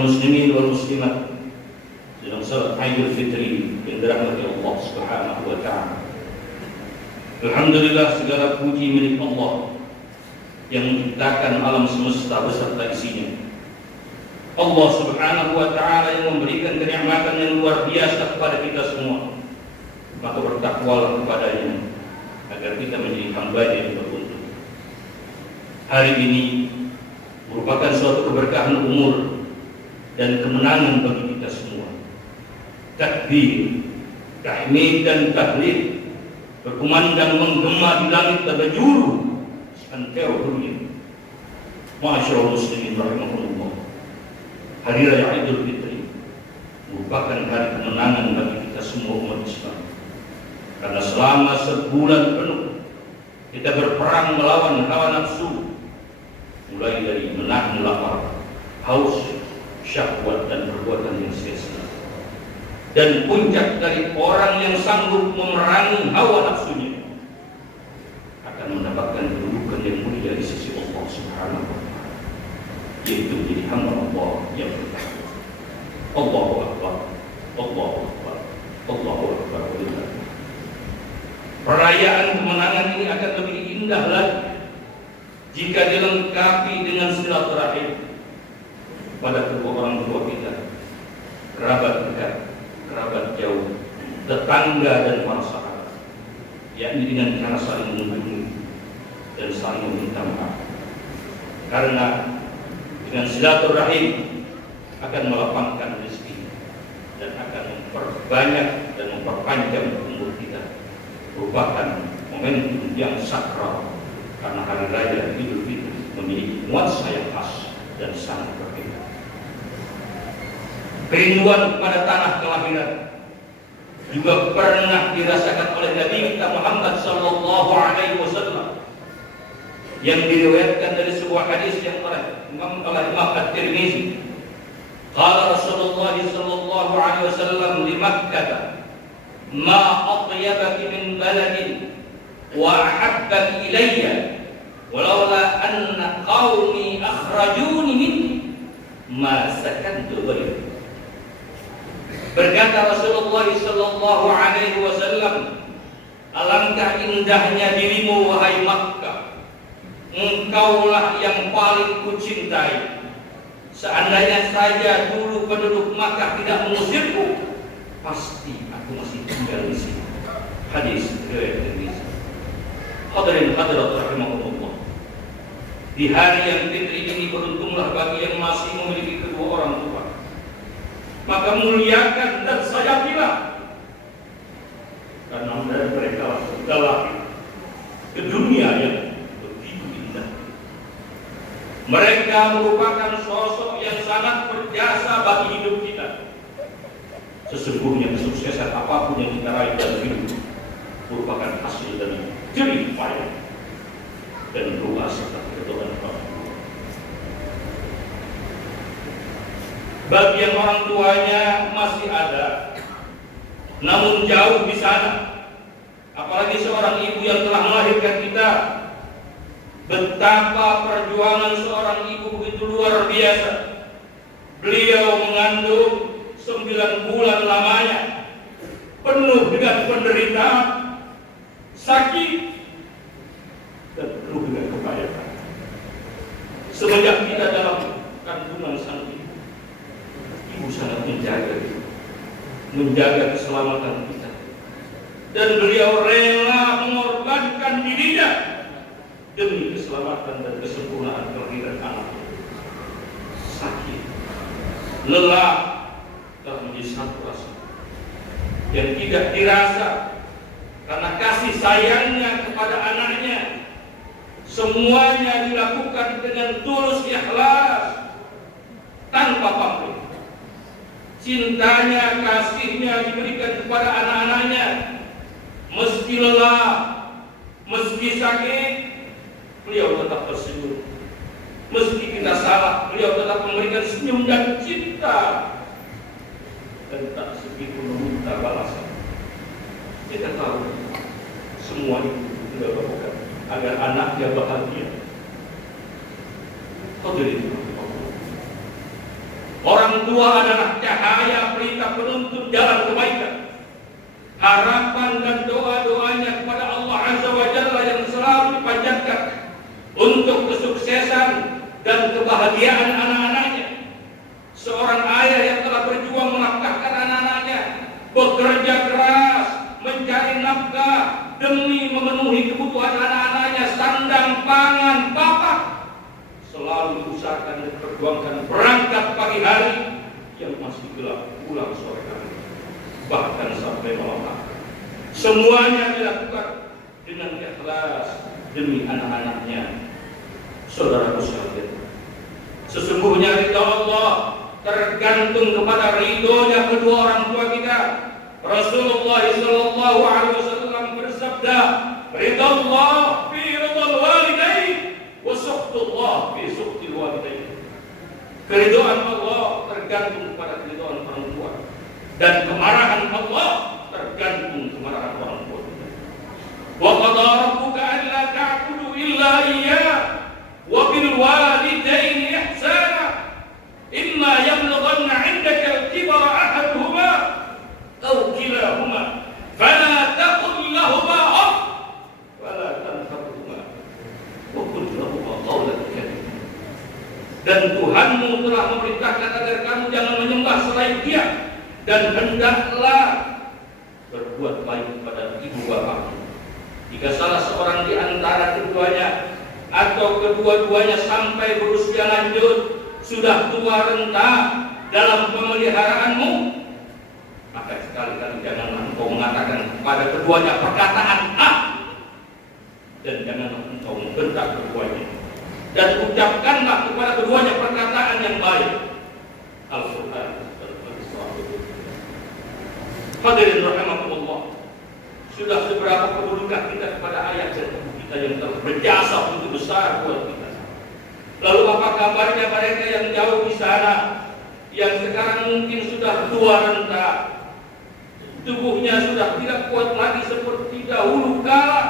Muslimin wal muslimat dalam salat Idul Fitri yang dirahmati Allah Subhanahu wa taala. Alhamdulillah, segala puji milik Allah yang menciptakan alam semesta beserta isinya. Allah Subhanahu wa taala yang memberikan kenikmatan yang luar biasa kepada kita semua. Maka bertakwalah kepadanya agar kita menjadi hamba-Nya yang beruntung. Hari ini merupakan suatu keberkahan umur dan kemenangan bagi kita semua. Takbir, tahmid dan tahlil berkumandang menggema di langit dan berjuru santero dunia. Masyaallah muslimin rahimahullah. Hari Raya Idul Fitri merupakan hari kemenangan bagi kita semua umat Islam. Karena selama sebulan penuh kita berperang melawan hawa nafsu, mulai dari menahan lapar, haus, syahwat dan perbuatan yang sia-sia. Dan puncak dari orang yang sanggup memerangi hawa nafsunya akan mendapatkan kedudukan yang mulia di sisi Allah Subhanahu wa taala, yaitu menjadi hamba Allah yang bertakwa. Allahu Akbar, Allahu Akbar, Allahu Akbar. Perayaan kemenangan ini akan lebih indah lagi jika dilengkapi dengan silaturahim pada kedua orang tua kita, kerabat dekat, kerabat jauh, tetangga dan para sahabat, yakni dengan cara saling mengunjungi dan saling meminta maaf. Karena dengan silaturahim akan melapangkan rezeki dan akan memperbanyak dan memperpanjang umur kita. Merupakan momentum yang sakral karena hari raya Idul Fitri memiliki nuansa yang khas dan sangat berbeda. Kerinduan kepada tanah kelahiran juga pernah dirasakan oleh Nabi kita Muhammad sallallahu alaihi wasallam yang diriwayatkan dari sebuah hadis yang oleh Imam At-Tirmizi. Qala Rasulullah sallallahu alaihi wasallam di Makkah, "Ma atyabaki min baladin wa ahabbaki ilayya walaula anna qaumi akhrajuni minni ma sakantu ghairi." Berkata Rasulullah sallallahu alaihi wasallam, "Alangkah indahnya dirimu wahai Makkah. Engkaulah yang paling kucintai. Seandainya saja dulu penduduk Makkah tidak mengusirku, pasti aku masih tinggal di sini." Hadis riwayat Tirmizi. Hadirin hadirat rahimakumullah. Di hari yang fitri ini beruntunglah bagi yang masih memiliki kedua orang tua. Maka muliakan dan sayangilah, karena mereka sudah lahir ke dunia yang begitu indah. Mereka merupakan sosok yang sangat berjasa bagi hidup kita. Sesungguhnya kesuksesan apapun yang kita raih dalam hidup merupakan hasil dari jerih payah dan doa serta pertolongan Allah. Bagi yang orang tuanya masih ada, namun jauh di sana, apalagi seorang ibu yang telah melahirkan kita, betapa perjuangan seorang ibu begitu luar biasa. Beliau mengandung 9 bulan lamanya, penuh dengan penderitaan, sakit, dan penuh dengan kepayahan. Semenjak kita dalam kandungan sang ibu sangat menjaga keselamatan kita, dan beliau rela mengorbankan dirinya demi keselamatan dan kesempurnaan kelahiran anak. Sakit, lelah telah menjadi satu rasa yang tidak dirasa karena kasih sayangnya kepada anaknya. Semuanya dilakukan dengan tulus ikhlas, tanpa pamrih. Cintanya, kasihnya diberikan kepada anak-anaknya. Meski lelah, meski sakit, beliau tetap tersenyum. Meski kita salah, beliau tetap memberikan senyum dan cinta, dan tak sedikit meminta balasan. Kita tahu semua itu tidak lakukan agar anaknya bahagia. Orang tua adalah cahaya pelita penuntun jalan kebaikan. Harapan dan doa-doanya kepada Allah Azza wa Jalla yang selalu dipanjatkan untuk kesuksesan dan kebahagiaan anak-anaknya. Seorang ayah yang telah berjuang menafkahkan anak-anaknya, bekerja keras mencari nafkah demi memenuhi kebutuhan anak-anaknya, sandang, pangan, papan, selalu diusahakan dan perjuangkan berangkat pagi hari yang masih gelap, pulang sore hari, bahkan sampai malam hari. Semuanya dilakukan dengan ikhlas demi anak-anaknya. Saudaraku sekalian, sesungguhnya ridha Allah tergantung kepada ridhonya kedua orang tua kita. Rasulullah sallallahu alaihi wasallam bersabda, ridha Allah fi ridhal walidain wa sukhtullah fi sukhtil walidain. Keridhaan Allah tergantung pada keridhaan orang tua, dan kemarahan Allah tergantung kemarahan orang tua. Wa qada rabbuka alla ta'budu illa iyyah wa bil walidaini ihsana imma yablughanna 'indaka al-kibara ahaduhuma aw kilahuma fala taqul lahumā uff wa la tanharhumā wa qul lahumā qawlan karīmā. Dan Tuhanmu telah memerintahkan agar kamu jangan menyembah selain Dia, dan hendaklah berbuat baik kepada ibu bapa. Jika salah seorang di antara keduanya atau kedua-duanya sampai berusia lanjut, sudah tua renta dalam pemeliharaanmu, maka sekali-kali janganlah engkau mengatakan kepada keduanya perkataan ah, dan janganlah engkau membentak keduanya, dan ucapkanlah kepada keduanya perkataan yang baik. Al-Quran. Hadirin rahimakumullah, sudah seberapa pedulukah kita kepada ayah dan ibu kita yang telah berjasa begitu besar buat kita? Lalu apa kabarnya mereka yang jauh di sana, yang sekarang mungkin sudah tua renta, tubuhnya sudah tidak kuat lagi seperti dahulu kala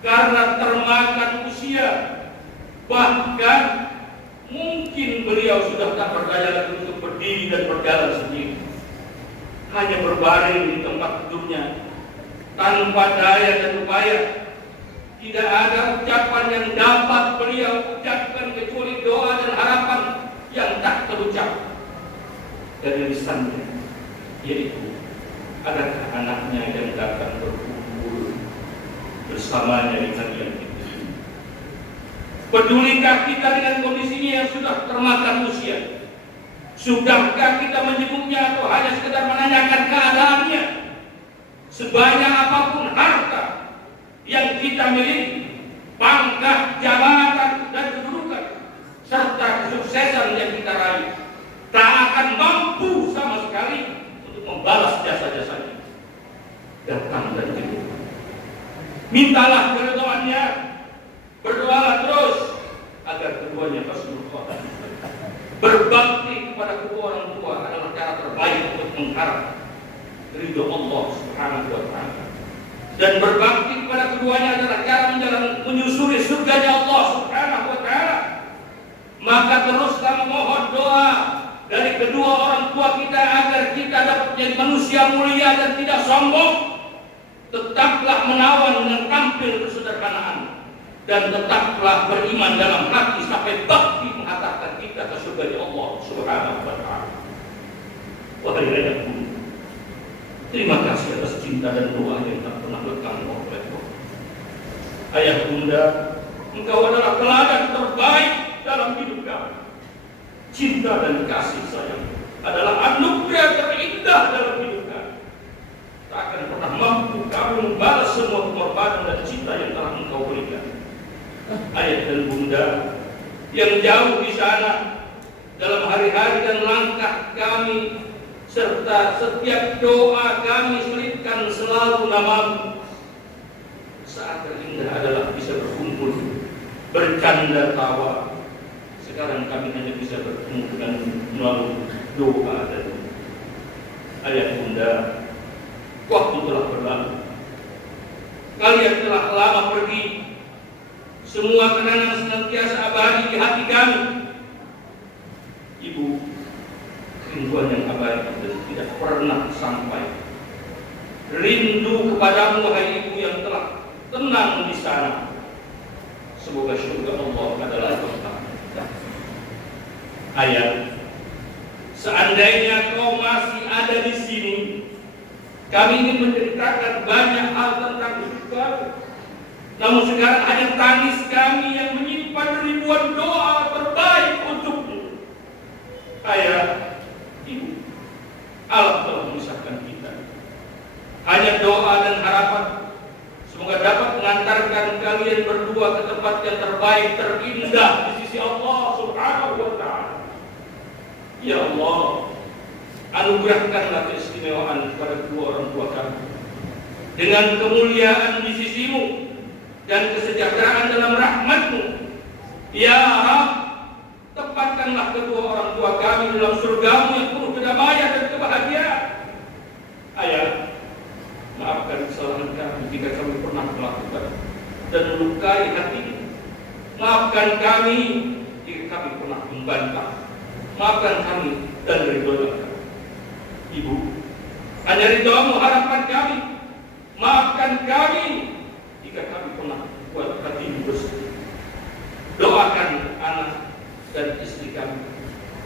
karena termakan usia, bahkan mungkin beliau sudah tak berdaya lagi untuk berdiri dan berjalan sendiri, hanya berbaring di tempat tidurnya tanpa daya dan upaya. Tidak ada ucapan yang dapat beliau ucapkan kecuali doa dan harapan yang tak terucap dari lisannya, yaitu adakah anaknya yang datang berkumpul bersamanya di hari yang itu. Pedulikah kita dengan kondisinya yang sudah termakan usia? Sudahkah kita menyebutnya atau hanya sekedar menanyakan keadaannya? Sebanyak apapun harta yang kita miliki, pangkat, jabatan, dan kedudukan, serta kesuksesan yang kita raih, tak akan mampu sama sekali untuk membalas jasa-jasanya. Datang dari Tuhan. Mintalah keridhaannya, berdoalah terus agar keduanya husnul khotimah, berbakti kepada kedua orang tua adalah cara terbaik untuk mengharap ridho Allah Subhanahu wa Ta'ala. Dan berbakti kepada keduanya adalah cara menyusuri surganya Allah Subhanahu wa Ta'ala. Maka teruslah memohon doa dari kedua orang tua kita agar kita dapat menjadi manusia mulia dan tidak sombong. Tetaplah menawan dengan tampil kesederhanaan, dan tetaplah beriman dalam hati sampai bakti menghantarkan kita ke surga Allah Subhanahu wa Ta'ala. Wahai ayahku, terima kasih atas cinta dan doa yang tak pernah lekang oleh Allah. Ayah bunda, engkau adalah teladan terbaik dalam hidup kami. Cinta dan kasih sayang adalah anugerah terindah dalam hidup kami. Tak akan pernah mampu kami membalas semua pengorbanan dan cinta yang telah engkau berikan. Ayah dan bunda yang jauh di sana, dalam hari-hari dan langkah kami serta setiap doa kami selipkan selalu namamu. Saat terindah adalah bisa berkumpul, bercanda tawa. Sekarang kami hanya bisa bertemu dengan melalui doa dan ayah bunda. Waktu telah berlalu, kalian telah lama pergi. Semua kenangan senantiasa abadi di hati kami. Ibu, kerinduan yang abadi dan tidak pernah sampai. Rindu kepadamu, wahai ibu yang telah tenang di sana. Semoga surga Allah adalah tempat. Ayah, seandainya kau masih ada di sini, kami ingin menceritakan banyak hal tentang surga. Namun sekarang hanya tangis kami yang menyimpan ribuan doa terbaik untukmu. Ayah, ibu, Allah telah memisahkan kita. Hanya doa dan harapan semoga dapat mengantarkan kalian berdua ke tempat yang terbaik, terindah di sisi Allah Subhanahu wa Ta'ala. Ya Allah, anugerahkanlah keistimewaan kepada kedua orang tua kami dengan kemuliaan di sisimu dan kesejahteraan dalam rahmat-Mu. Ya Rabb, tempatkanlah kedua orang tua kami dalam surga-Mu yang penuh kedamaian dan kebahagiaan. Ayah, maafkan kesalahan kami jika kami pernah melakukan dan melukai hati. Maafkan kami jika kami pernah membantah. Maafkan kami dan ridholah kami. Ibu, hanya ridho-Mu harapan kami. Maafkan kami jika kami pernah buat hati bersih. Doakan anak dan istri kami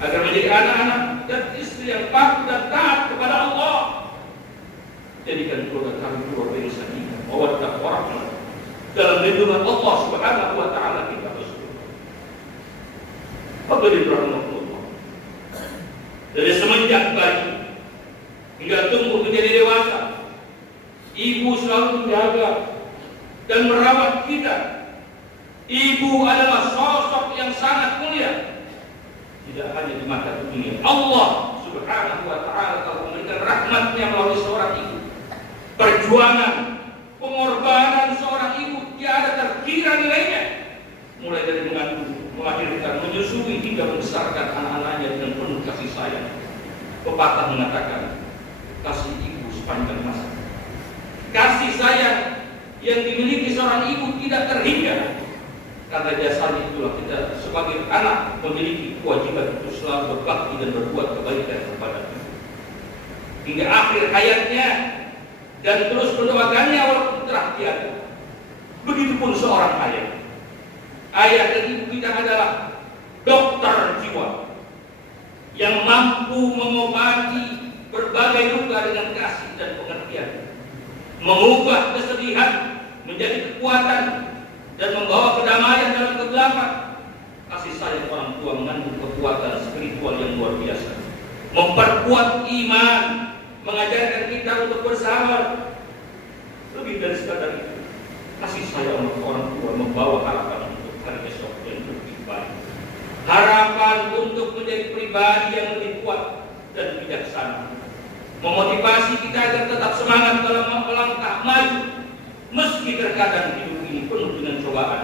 agar menjadi anak-anak dan istri yang patuh dan taat kepada Allah. Jadikan keluarga kami keluarga yang sakinah, mawaddah warahmah dalam lindungan Allah Subhanahu wa Ta'ala kita bersama. Fadhil rahmatullah. Dari semenjak bayi hingga tumbuh menjadi dewasa, ibu selalu menjaga dan merawat kita. Ibu adalah sosok yang sangat mulia, tidak hanya di mata dunia. Allah Subhanahu wa Ta'ala telah memberikan rahmat-Nya melalui seorang ibu. Perjuangan, pengorbanan seorang ibu tiada terkira nilainya, mulai dari mengandung, melahirkan, menyusui hingga membesarkan anak-anaknya dengan penuh kasih sayang. Pepatah mengatakan, kasih ibu sepanjang masa. Kasih sayang yang dimiliki seorang ibu tidak terhingga. Karena dasarnya itulah kita sebagai anak memiliki kewajiban untuk selalu berbakti dan berbuat kebaikan kepada ibu hingga akhir hayatnya, dan terus mendoakannya walaupun telah tiada. Begitupun seorang ayah. Ayah dan ibu kita adalah dokter jiwa yang mampu mengobati berbagai luka dengan kasih dan pengertian, mengubah kesedihan menjadi kekuatan dan membawa kedamaian dalam kegelapan. Kasih sayang orang tua mengandung kekuatan spiritual yang luar biasa, memperkuat iman, mengajarkan kita untuk bersabar. Lebih dari sekadar itu, kasih sayang orang tua membawa harapan untuk hari esok yang lebih baik, harapan untuk menjadi pribadi yang lebih kuat dan bijaksana, memotivasi kita agar tetap semangat dalam melangkah maju meski terkadang hidup ini penuh dengan cobaan.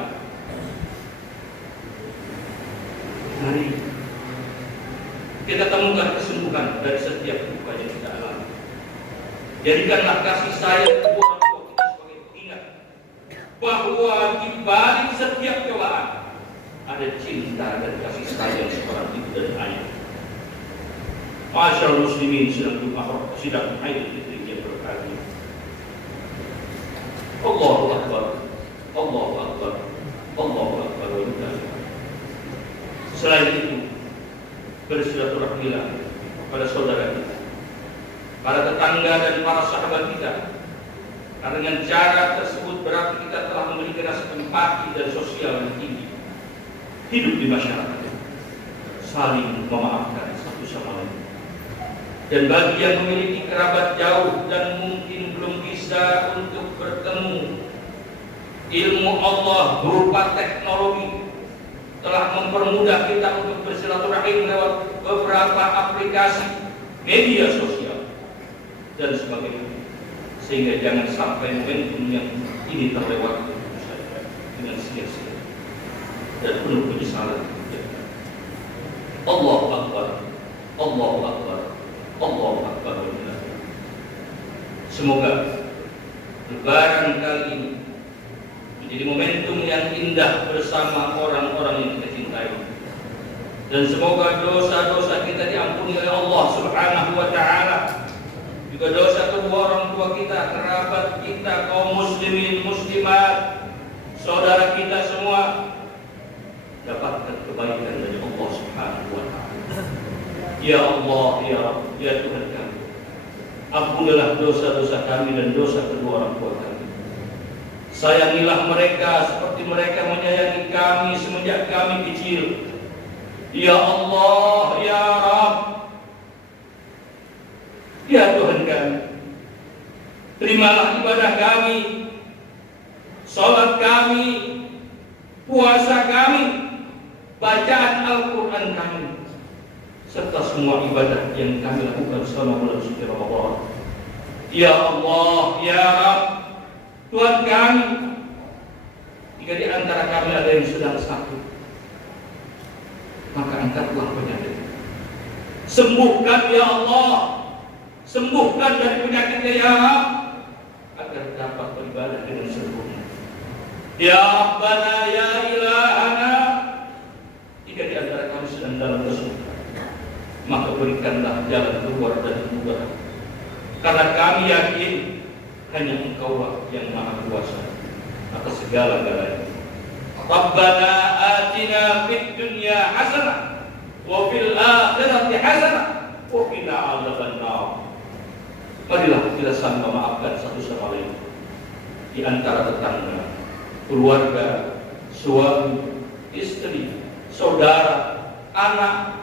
Mari kita temukan kesembuhan dari setiap luka yang kita alami. Jadikanlah kasih sayang kedua orang tua kita sebagai pengingat bahwa di balik setiap cobaan ada cinta dan kasih sayang seorang ibu dan ayah. Masyaallah muslimin sidang Idul Fitri yang berbahagia. Allahu Akbar, Allahu Akbar, Allahu Akbar. Selain itu, bersilaturahmilah kepada saudara kita, para tetangga dan para sahabat kita. Karena dengan cara tersebut berarti kita telah memberikan rasa empati dan sosial yang tinggi. Hidup di masyarakat, saling memaafkan satu sama lain. Dan bagi yang memiliki kerabat jauh dan mungkin belum bisa untuk bertemu, ilmu Allah berupa teknologi telah mempermudah kita untuk bersilaturahim lewat beberapa aplikasi media sosial dan sebagainya, sehingga jangan sampai momentum yang ini terlewat dengan sia-sia dan penuh penyesalan. Allahu Akbar, Allahu Akbar, Allahu Akbar. Semoga Lebaran kali ini menjadi momentum yang indah bersama orang-orang yang kita cintai, dan semoga dosa-dosa kita diampuni oleh Allah Subhanahu wa Ta'ala, juga dosa kedua orang tua kita, kerabat kita, kaum muslimin muslimat, saudara kita semua dapatkan kebaikan dari Allah Subhanahu wa Ta'ala. Ya Allah, ya Rabb, ya Tuhan kami, ampunilah dosa-dosa kami dan dosa kedua orang tua kami. Sayangilah mereka seperti mereka menyayangi kami semenjak kami kecil. Ya Allah, ya Rabb, ya Tuhan kami, terimalah ibadah kami, salat kami, puasa kami, bacaan Al-Quran kami, serta semua ibadah yang kami lakukan selama bulan suci Ramadan. Ya Allah, ya Rabb, Tuhan kami, jika di antara kami ada yang sedang sakit, maka angkatlah penyakit. Sembuhkan ya Allah, sembuhkan dari penyakitnya ya Rabb, agar dapat beribadah dengan sempurna. Ya Rabbana ya Ilahana, jika di antara kami sedang dalam kesulitan, maka berikanlah jalan keluar dan kemudahan, karena kami yakin hanya Engkau yang Maha Kuasa atas segala-galanya. Rabbana atina fid dunya hasanah wa fil akhirati hasanah wa qina adzabannar. Marilah kita saling memaafkan satu sama lain di antara tetangga, keluarga, suami, istri, saudara, anak.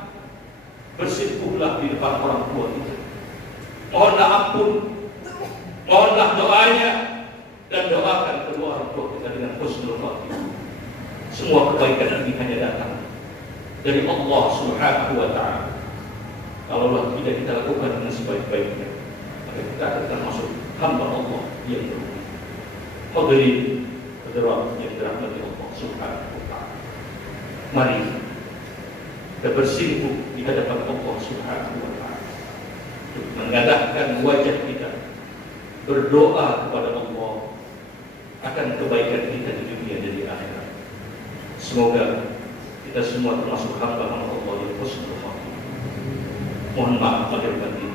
Bersimpuhlah di depan orang tua kita, mohonlah ampun, mohonlah doanya, dan doakan kedua orang tua kita dengan husnul khatimah. Semua kebaikan ini hanya datang dari Allah Subhanahu wa Ta'ala. Kalaulah tidak kita lakukan dengan sebaik-baiknya, maka kita akan termasuk hamba Allah yang berugi. Hadirin hadirat yang dirahmati Allah Subhanahu wa Ta'ala, mari kita bersimpuh di hadapan Allah Subhanahu wa Ta'ala untuk mengadahkan wajah kita, berdoa kepada Allah akan kebaikan kita di dunia dan di akhirat. Semoga kita semua termasuk hamba Allah yang husnul khatimah. Mohon maaf lahir batin.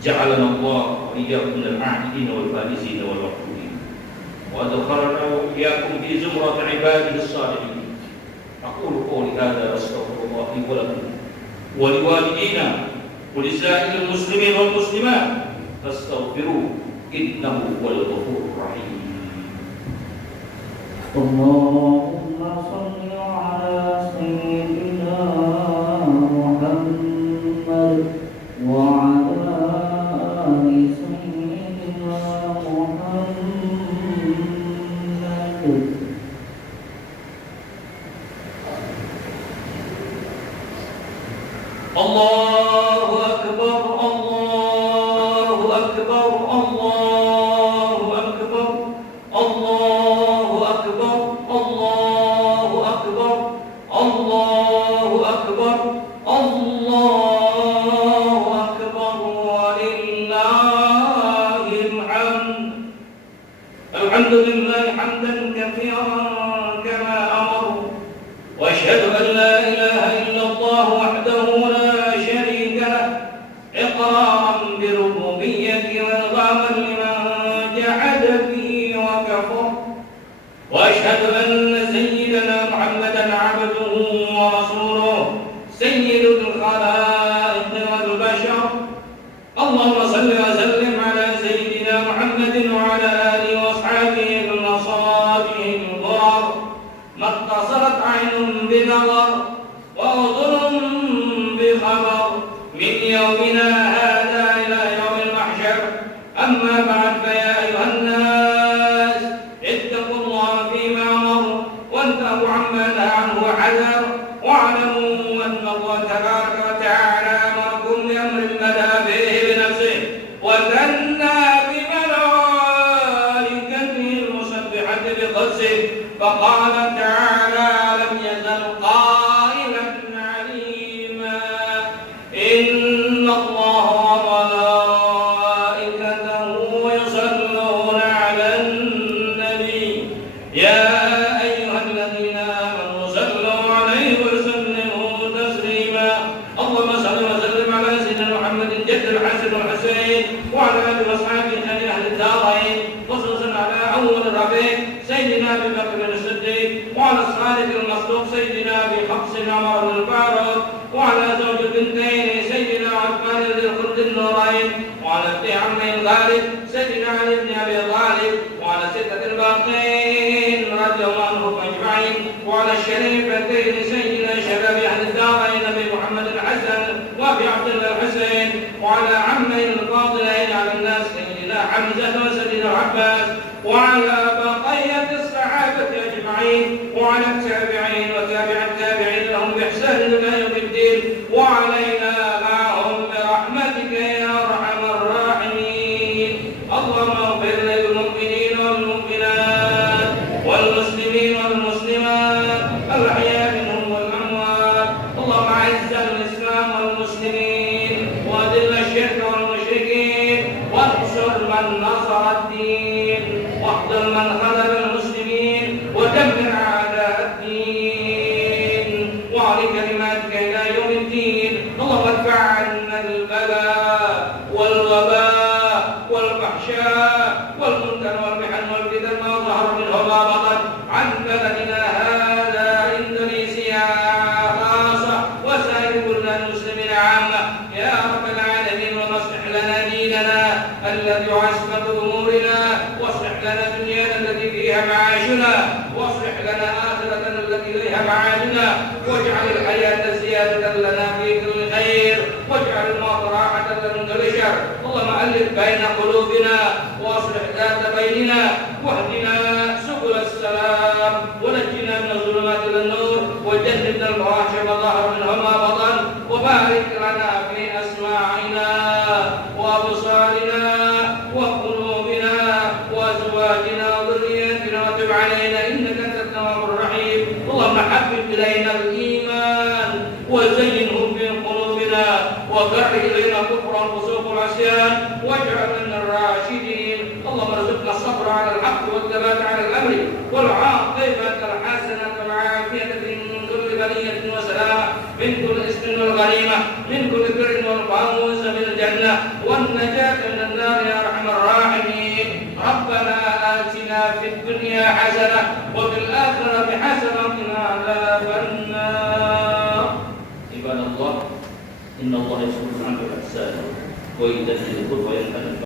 Ja'alana Allah wa iyyakum minal 'abidin wal faizin wal maqbulin, wa adkhalana wa iyyakum fi zumratil 'ibadis shalihin. أقول قولي هذا وأستغفر الله لي ولكم ولوالدينا ولسائر المسلمين والمسلمات فاستغفروه إنه هو الغفور الرحيم. اللهم صل على سيدنا محمد وعلى آل سيدنا محمد. Allahu Akbar, Allahu Akbar, Allahu Akbar, Allahu Akbar, Allahu Akbar, Allahu Akbar, Allah. وحده لا شريك له إقرارا بربوبيته وإرغاما لمن جحد به وكفر وأشهد أن سيدنا محمدا عبده ورسوله سيد الخلائق والبشر اللهم صل وسلم على سيدنا محمد وعلى آله وأصحابه المصابيح الغرر ما اتصلت عين بنظر وأذن بخبر من يومنا هذا إلى يوم المحشر أما بعد فيا أيها الناس اتقوا الله فيما أمر وانتهوا عما نهى عنه وحذر واعلموا أن الله تبارك وتعالى أمركم بأمر بدأ به بنفسه وثنى بملائكته المسبحة بقدسه فقال تعالى لم يزل قائلا عليما إن الله وملائكته يصلون على النبي يا أيها الذين آمنوا صلوا عليه وسلموا تسليما اللهم صل وسلم على سيدنا محمد جد الحسن والحسين وعلى آله وأصحابه أهل الدارين خصوصا على أول الربيع سيدنا أبي بكر الصديق وعلى الصادق المصدوق سيدنا أبي حفص عمر الفاروق وعلى زوج البنتين سيدنا عثمان ذي الخلد النورين وعلى ابن عمه الغالب سيدنا علي بن أبي طالب وعلى ستة الباقين رضي الله عنهم أجمعين وعلى الشريفتين سيدنا شباب أهل الدارين أبي محمد الحسن وأبي عبد الله الحسين وعلى عمه الفاضلين على الناس سيدنا حمزة وسيدنا العباس وعلى بقية الصحابة أجمعين وعلى التابعين وتابع التابعين لهم بإحسان إلى يوم الدين وعلينا معهم برحمتك يا أرحم الراحمين اللهم اغفر للمؤمنين والمؤمنات والمسلمين والمسلمات الأحياء منهم والأموات اللهم أعز الإسلام والمسلمين وأذل الشرك والمشركين وانصر من نصر الدين واخذل من خذل المسلمين ودمر أعداء الدين وعلى كلماتك إلى يوم الدين اللهم ادفع عنا البلاء والوباء والفحشاء والمنكر والمحن والفتن ما ظهر منه ما بطن عن بلدنا هذا إندونيسيا خاصة وسائر بلدان المسلمين عامة يا رب العالمين واصلح لنا ديننا الذي عصمة أمورنا واصلح لنا دنيانا التي فيها معاشنا واصلح لنا آخرتنا التي إليها معادنا واجعل الحياة زيادة لنا في كل خير واجعل الموت راحة لنا من كل شر اللهم ألف بين قلوبنا واصلح ذات بيننا واهدنا سبل السلام ونجنا من الظلمات إلى النور وجنبنا الفواحش ما ظهر منها ما بطن وبارك لنا في أسماعنا وأبصارنا وقلوبنا وأزواجنا وذرياتنا وتب علينا إنك أنت التواب الرحيم اللهم حبب إلينا الإيمان وزينه في قلوبنا وكره إلينا الكفر والفسوق والعصيان واجعلنا من الراشدين اللهم ارزقنا الصبر على الحق والثبات على الأمر والعاقبة الحسنة والعافية من كل بلية وسلام من كل اسم والغنيمة من كل بر والفوز بالجنة والنجاة من النار يا أرحم الراحمين ربنا آتنا في الدنيا حسنة وفي الآخرة حسنة وقنا عذاب النار عباد الله إن الله يشكر عن الإحسان وإيتاء ذي القربى وينهى